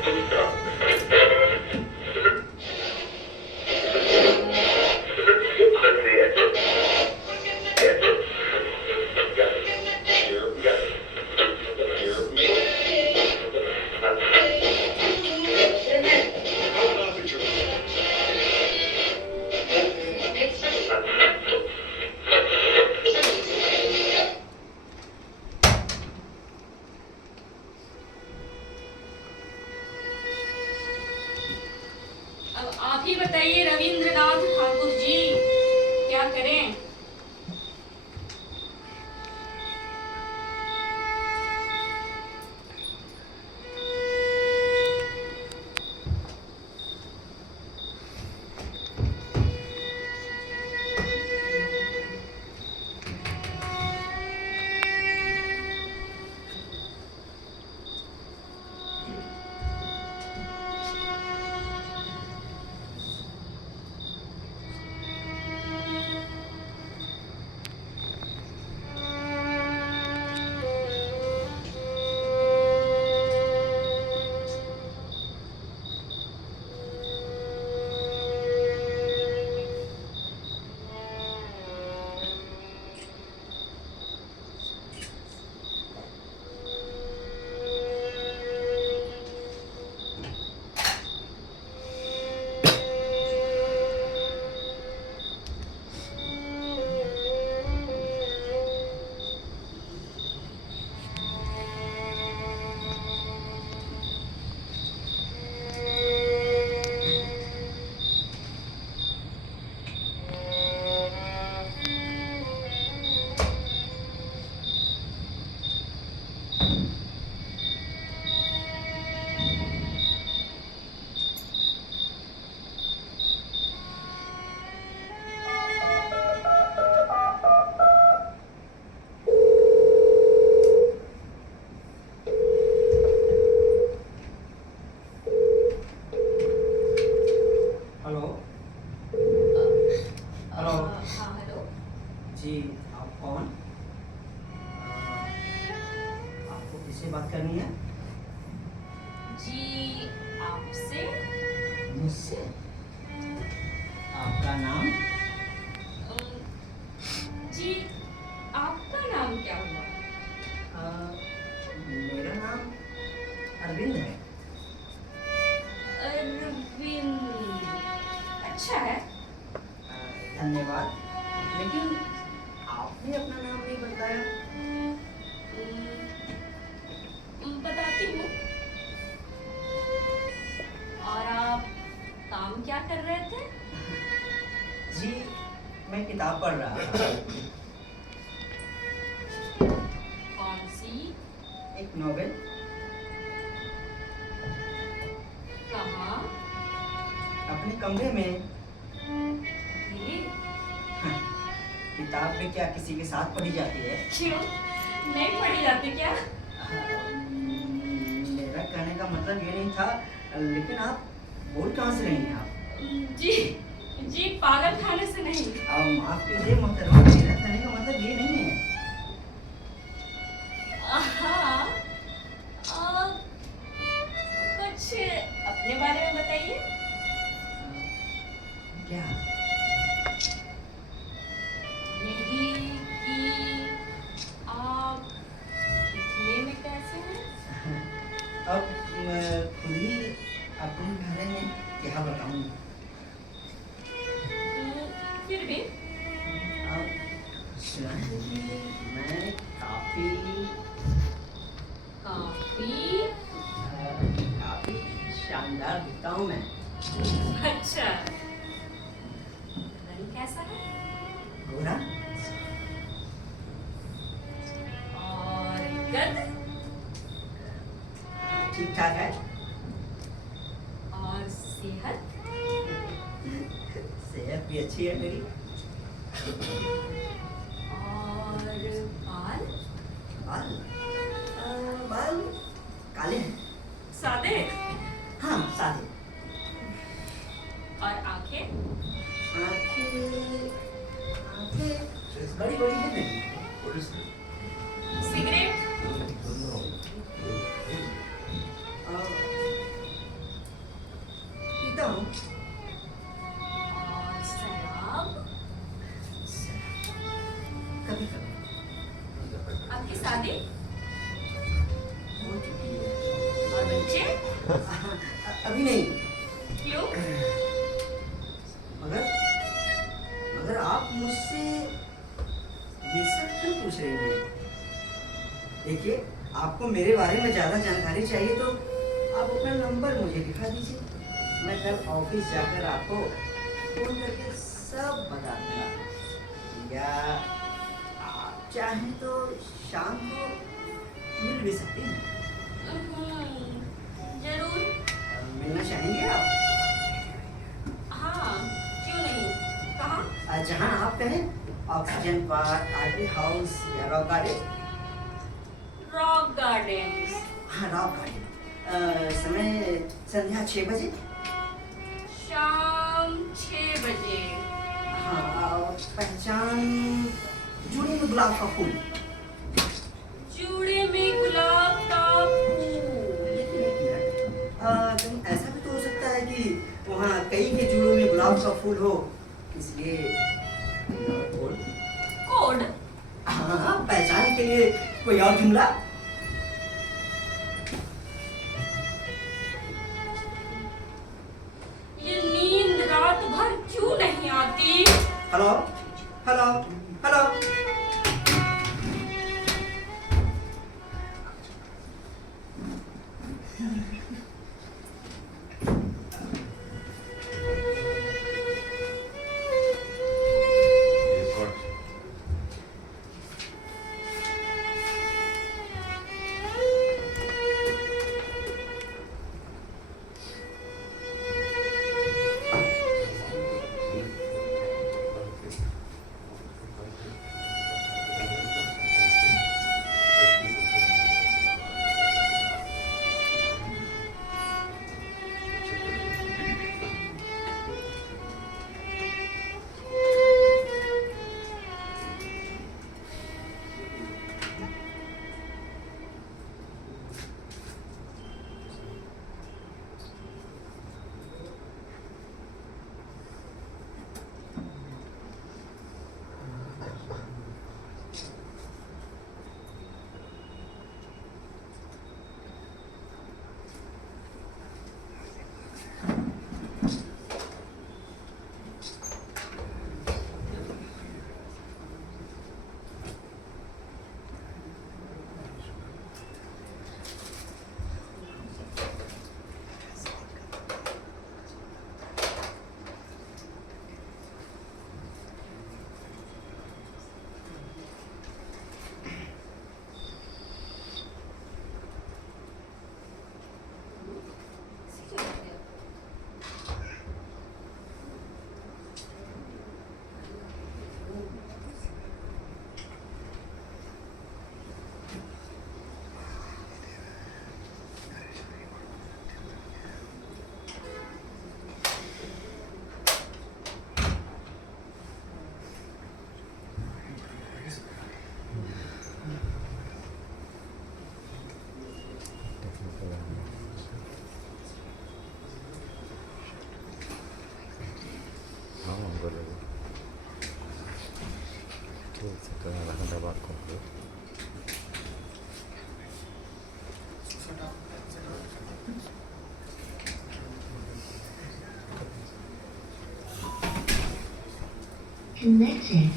अब आप ही बताइए रविंद्रनाथ ठाकुर जी, क्या करें। हेलो। हेलो। हाँ हेलो। जी, आप कौन? आपको किससे बात करनी है? जी आपसे। मुझसे? आपका नाम? जी आपका नाम क्या हुआ? मेरा नाम अरविंद है। अरविंद, अच्छा है। धन्यवाद, लेकिन आपने अपना नाम नहीं बताया। बताती हूँ। और आप काम क्या कर रहे थे? जी, मैं किताब पढ़ रहा था। कौन सी? एक नॉवेल। कहाँ? अपने कमरे में। ये? किताब भी क्या किसी के साथ पढ़ी जाती है? क्यों नहीं पढ़ी जाती क्या? मेरा कहने का मतलब ये नहीं था, लेकिन आप बोल कहाँ से रही हैं आप? जी जी पागल खाने से नहीं। माफ कीजिए मोहतरमा, मेरा कहने का मतलब ये नहीं है। हाँ, कुछ अपने बारे में बताइए। क्या? यही कि आप दिखने में कैसे हैं? अब खुद ही अपने बारे में क्या बताऊं? फिर भी अब मैं काफी काफी शानदार दिखता हूँ मैं। अच्छा, रंग कैसा है? गोरा। और कद? ठीक ठाक है। और सेहत? सेहत भी अच्छी है मेरी। और बाल? बाल? बाल काले हैं। सादे? हाँ, सादे। और आंखें? आंखें बड़ी बड़ी है मेरी। सिगरेट? हूँ। और शराब? कभी कभी आपकी शादी हो चुकी है। और बच्चे? अभी नहीं। क्यों? मगर मगर आप मुझसे ये सब क्यों पूछ रही हैं? देखिए, आपको मेरे बारे में ज़्यादा जानकारी चाहिए तो आप अपना नंबर मुझे दिखा दीजिए। मैं कल ऑफिस जाकर आपको फोन करके सब बता दूंगा। या आप चाहें तो शाम को मिल भी सकती हैं। जरूर। मिलना चाहेंगे आप? हाँ, क्यों नहीं? कहाँ? जहाँ आप कहें, ऑक्सीजन पार्क, आर्ट हाउस या रॉक गार्डन। Rock gardens. हाँ, रॉक गार्डन। समय संध्या 6 बजे। शाम 6 बजे। हाँ, पहचान जूड़ी में गुलाब का फूल। जूड़े में गुलाब का फूल। लेकिन एक मिनट, कहीं ऐसा भी तो हो सकता है कि वहाँ कई के जूड़ों में गुलाब का फूल हो, इसलिए कोड। कोड? हाँ, पहचान के लिए कोई और जुमला। ये नींद रात भर क्यों नहीं आती? Hello hello hello. Connected.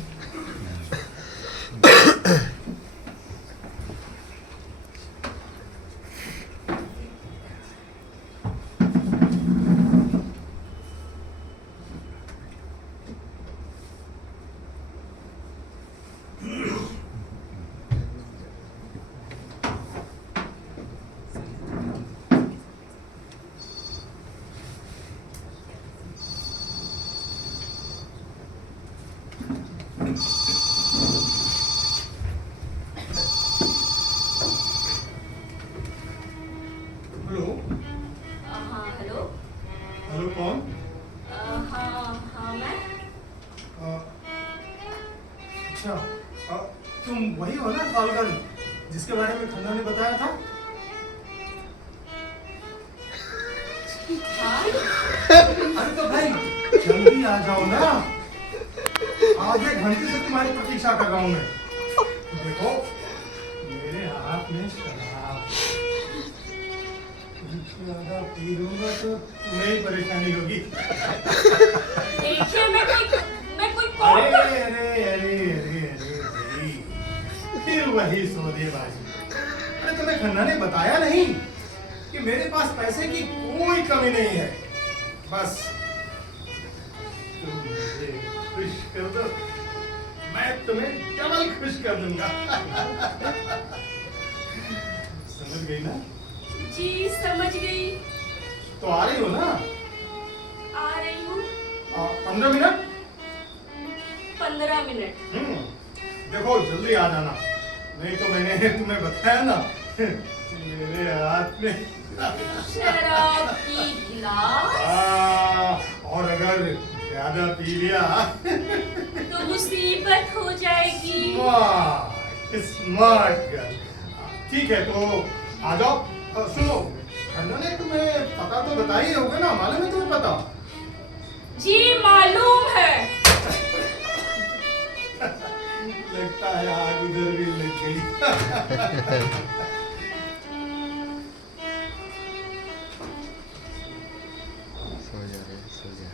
Hello. हाँ, हेलो। हेलो, कौन? हाँ मैं। अच्छा, तुम वही हो ना फाल्गन, जिसके बारे में खन्ना ने बताया था? हाँ अरे तो भाई जल्दी आ जाओ ना, आधे घंटे से तुम्हारी प्रतीक्षा कर रहा हूँ मैं। देखो मेरे हाथ में शराब, ज्यादा पी लूंगा तो तुम्हें ही परेशानी होगी। देखिए मैं कोई अरे अरे अरे अरे अरे भाई, फिर वही सौदेबाजी। अरे तुम्हें खन्ना ने बताया नहीं कि मेरे पास पैसे की कोई कमी नहीं है, बस तुम मुझे खुश कर दो, मैं तुम्हें डबल खुश कर दूंगा। समझ गई ना? जी समझ गई। तो आ रही हो ना? आ रही हूँ। 15 मिनट? 15 मिनट। देखो जल्दी आ जाना, नहीं तो मैंने तुम्हें बताया ना मेरे हाथ में शराब की गिलास। और अगर ज्यादा पी लिया तो मुसीबत हो जाएगी। Smart girl. ठीक है तो आ जाओ। सुनो, खन्ना ने तुम्हें पता तो बताया ही होगा ना, मालूम है तुम्हें पता? जी मालूम है। लगता है आग उधर भी लग गई। सो जा।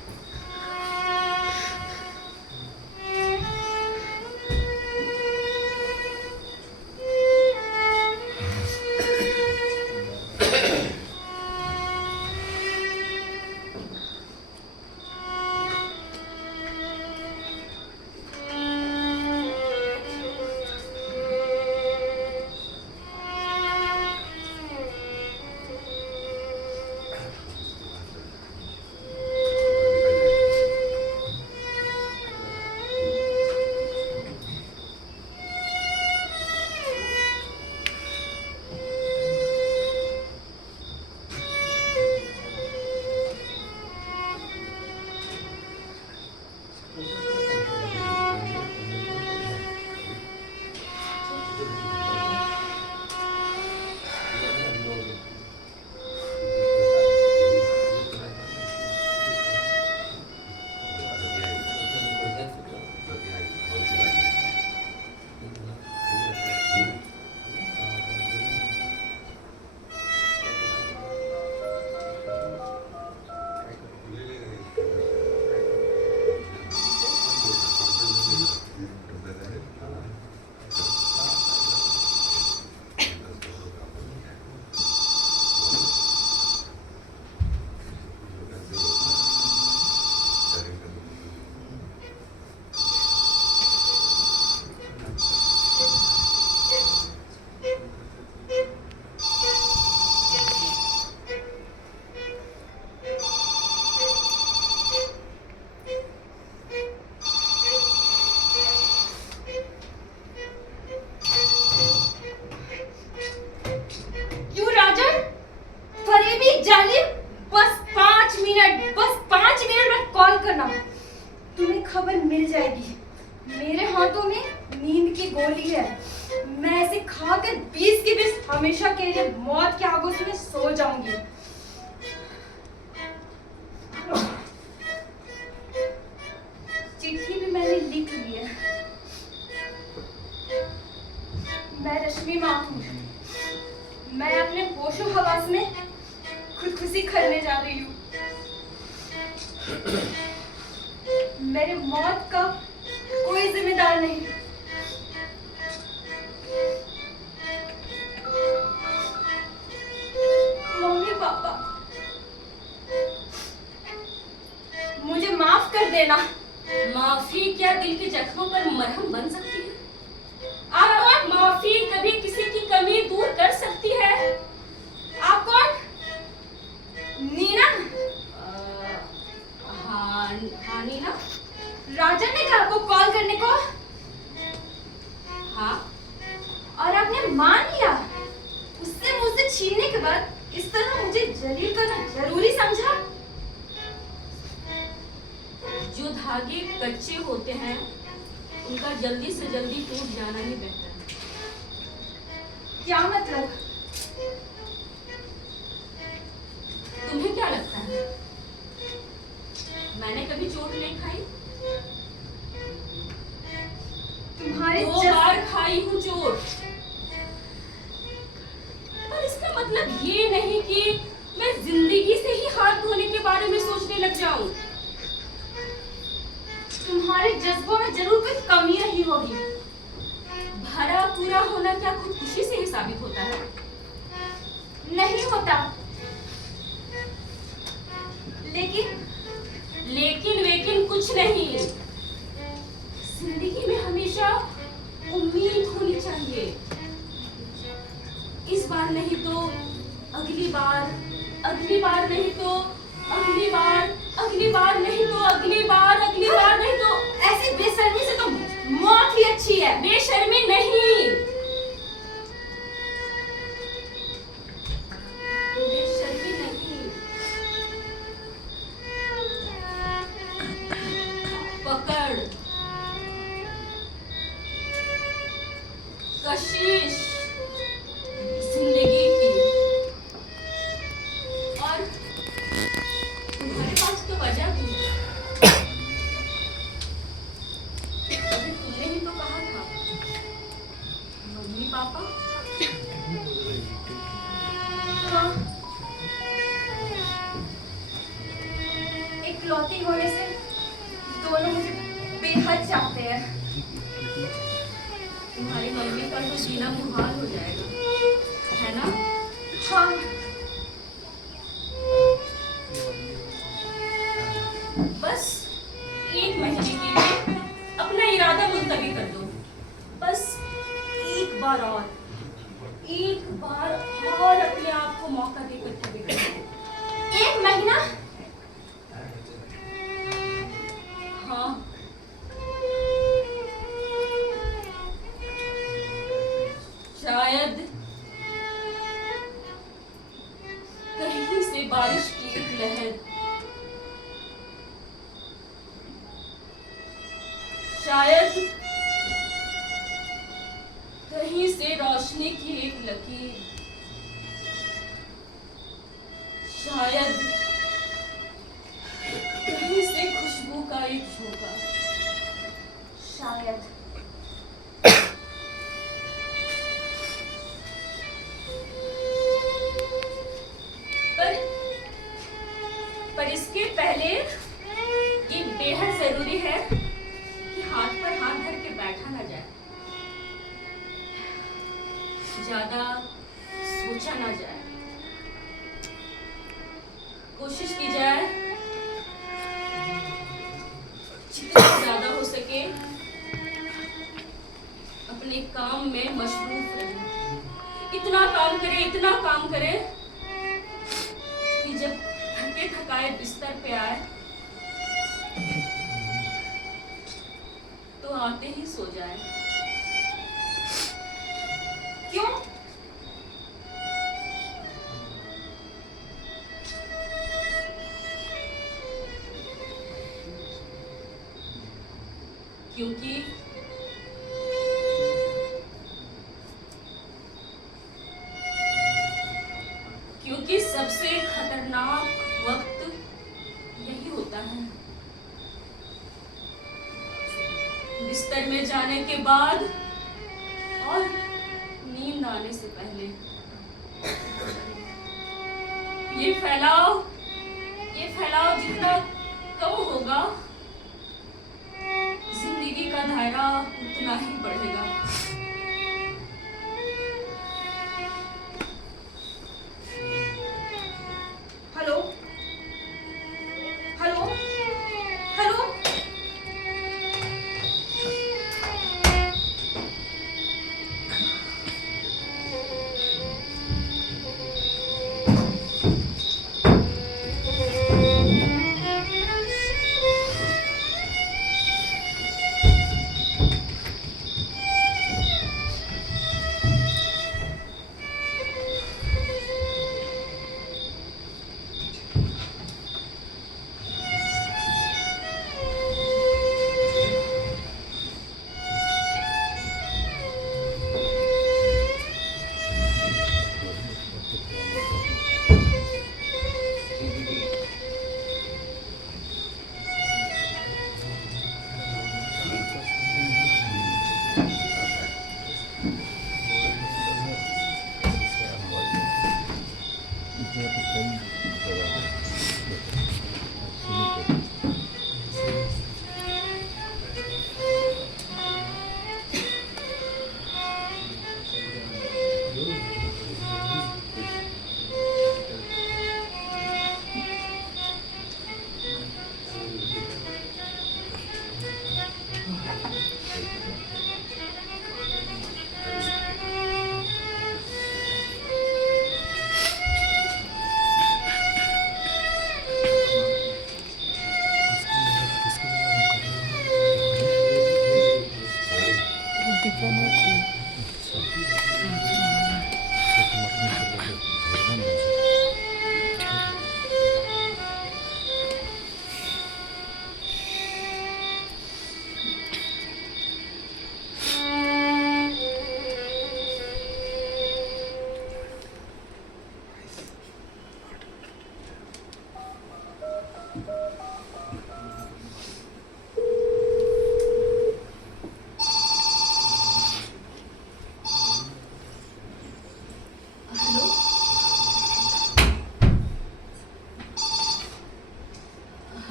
खबर मिल जाएगी। मेरे हाथों में नींद की गोली है। मैं इसे खाकर 20 की 20 हमेशा के लिए मौत के आगोश में सो जाऊंगी। चिट्ठी भी मैंने लिख ली है। मैं रश्मि माँ हूँ। मैं अपने होशो हवास में खुदकुशी करने जा रही हूँ। मेरे मौत का कोई जिम्मेदार नहीं। मम्मी पापा, मुझे माफ कर देना। माफी क्या दिल के जख्मों पर मरहम बन सकती है? आप माफी कभी किसी की कमी दूर कर सकती है? आप कौन? नीना? हाँ नीना। राजन ने कहा आपको कॉल करने को। हाँ। और आपने मान लिया। उससे मुझसे छीनने के बाद इस तरह मुझे जलील करना जरूरी समझा। जो धागे कच्चे होते हैं उनका जल्दी से जल्दी टूट जाना ही बेहतर है। क्या मतलब? तुम्हें क्या लगता है है। मैंने कभी चोट नहीं खाई, तुम्हारे 2 बार खाई हूँ चोट। पर इसका मतलब ये नहीं कि मैं जिंदगी से ही हाथ धोने के बारे में सोचने लग जाऊं। तुम्हारे जज्बों में जरूर कोई कमी रही होगी। भरा पूरा होना क्या खुद खुशी से ही साबित होता है? नहीं होता। लेकिन लेकिन कुछ नहीं। जिंदगी में हमेशा उम्मीद होनी चाहिए। इस बार नहीं तो अगली बार, अगली बार नहीं तो अगली बार, अगली बार नहीं तो अगली बार, अगली बार नहीं तो। ऐसी बेशर्मी से तो मौत ही अच्छी है। बेशर्मी नहीं, बेशर्मी नहीं। पकड़, कशिश जिंदगी की। और तुम्हारे पास तो वजह भी है। अभी तुमने ही तो कहा था मम्मी पापा। हाँ। इकलौती होने से दोनों मुझे बेहद चाहते हैं। तुम्हारी मम्मी का तो जीना मुहाल हो जाएगा, है ना? हाँ। बस 1 महीने के लिए अपना इरादा मुलतवी कर दो। बस एक बार और, एक बार और अपने आप को मौका देकर के देखो। 1 महीना? हाँ, शायद कहीं से बारिश की एक लहर, शायद कहीं से रोशनी की एक लकीर, शायद कहीं से खुशबू का एक झोंका, शायद। पर इसके पहले ये बेहद जरूरी है कि हाथ पर हाथ धर के बैठा ना जाए, ज्यादा सोचा ना जाए। कोशिश की जाए जितना ज्यादा हो सके अपने काम में मशरूफ रहे। इतना काम करे कि जब थके थकाए बिस्तर पे आए तो आते ही सो जाए। क्यों? क्योंकि सबसे खतरनाक वक्त यही होता है, बिस्तर में जाने के बाद और नींद आने से पहले। ये फैलाव जितना कम होगा, जिंदगी का दायरा उतना ही बढ़ेगा। Hello hello hello,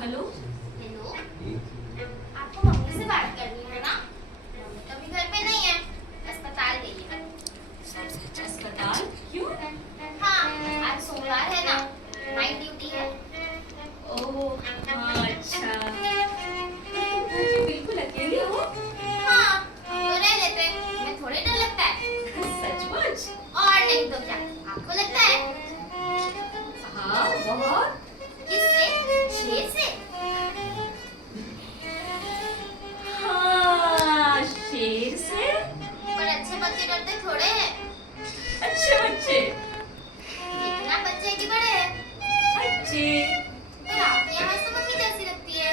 hello. Hello, आपको मम्मी से बात करनी है ना? मम्मी तो अभी घर पे नहीं है, अस्पताल गई है। अस्पताल क्यों? हाँ, आज सोमवार है ना, नाइट ड्यूटी है। ओह हाँ, अच्छा। तुम घर पे बिल्कुल अकेले हो? हाँ, तो रह लेते, मैं थोड़े डर लगता है। सचमुच? और नहीं तो क्या, आपको लगता है? हाँ बहुत। किससे? शेर से? हाँ, शेर से। पर अच्छे बच्चे डरते थोड़े हैं। अच्छे बच्चे। कितना बच्चे की बड़े हैं। अच्छे। पर आपकी आवाज तो मम्मी जैसी लगती है।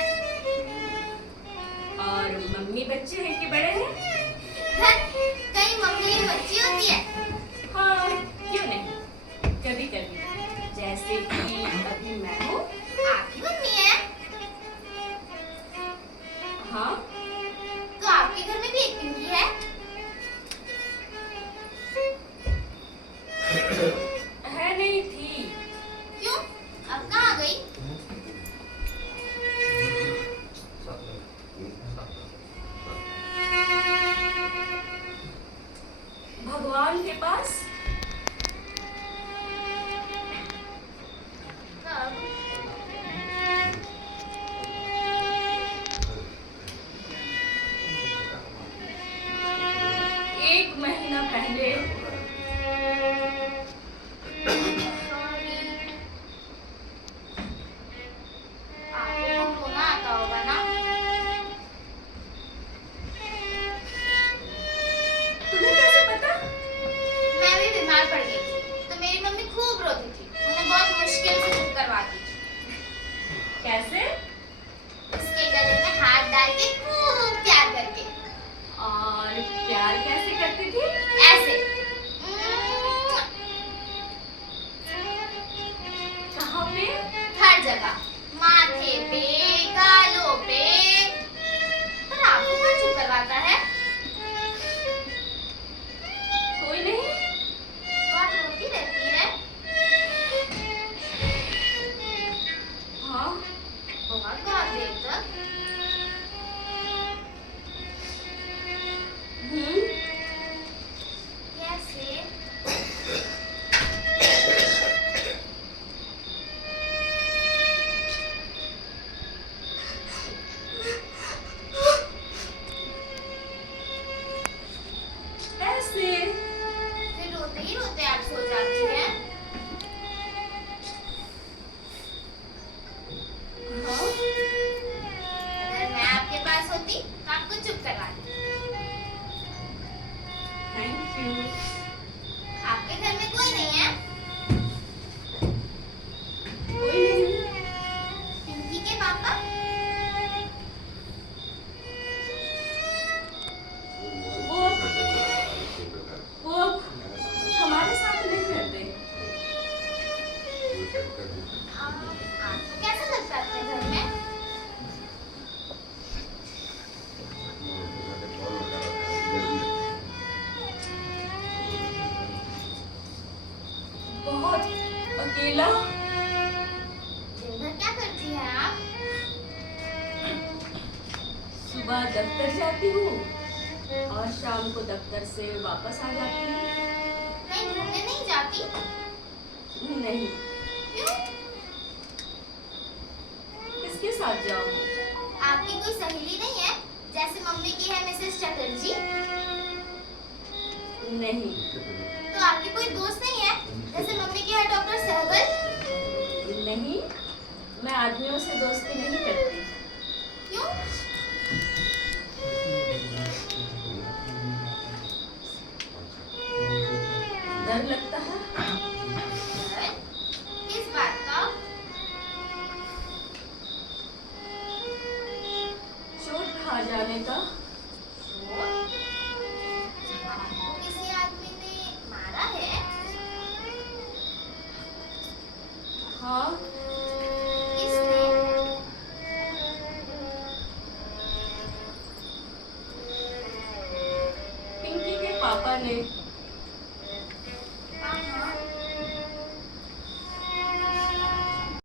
और मम्मी बच्चे हैं कि बड़े हैं? धत, कहीं मम्मी ही बच्ची होती है। हाँ, क्यों नहीं, कभी कभी, जैसे कि अभी मैं हूँ। आपकी मम्मी है? हाँ। तो आपके घर में भी एक पिंकी है? है नहीं थी। क्यों? अब कहाँ आ गई? भगवान के पास। कब? एक महीना पहले। सॉरी। आपको तो रोना आता होगा ना? तुम्हें कैसे पता? मैं भी बीमार पड़ गई थी, तो मेरी मम्मी खूब रोती थी। उन्हें बहुत मुश्किल से चुप करवाती थी। कैसे? उसके गले में हाथ डाल के खूब प्यार करके। और प्यार कैसे करती थी? ऐसे। कहाँ पे? हर जगह, माथे पे, गालों पे। पर आपको कौन चुप करवाता है? कोई नहीं। तो आप रोती रहती है? हाँ। बहुत बहुत देर तक। कैसे? ऐसे। फिर रोते ही रोते आप सो जाती हैं? हाँ। अगर मैं आपके पास होती तो आपको चुप करवाती। Thank you. आपके घर में कोई नहीं है? कोई नहीं। पिंकी के पापा? वो हमारे साथ नहीं रहते। आपको कैसा लगता है अपने घर में? बहुत अकेला। दिन भर क्या करती हैं आप? सुबह दफ्तर जाती हूँ और शाम को दफ्तर से वापस आ जाती हूँ। कहीं घूमने नहीं जाती? नहीं। क्यों? किसके साथ जाऊँ? आपकी कोई सहेली नहीं है? जैसे मम्मी की है मिसेस चटर्जी? नहीं। तो आपकी कोई दोस्त नहीं है? जैसे मम्मी की है डॉक्टर सहगल? नहीं, मैं आदमियों से दोस्ती नहीं करती। क्यों? डर लगता है। डर? किस बात का? चोट खा जाने का। चोट? आपको किसी आदमी ने मारा है? हाँ। किसने? पिंकी के पापा ने।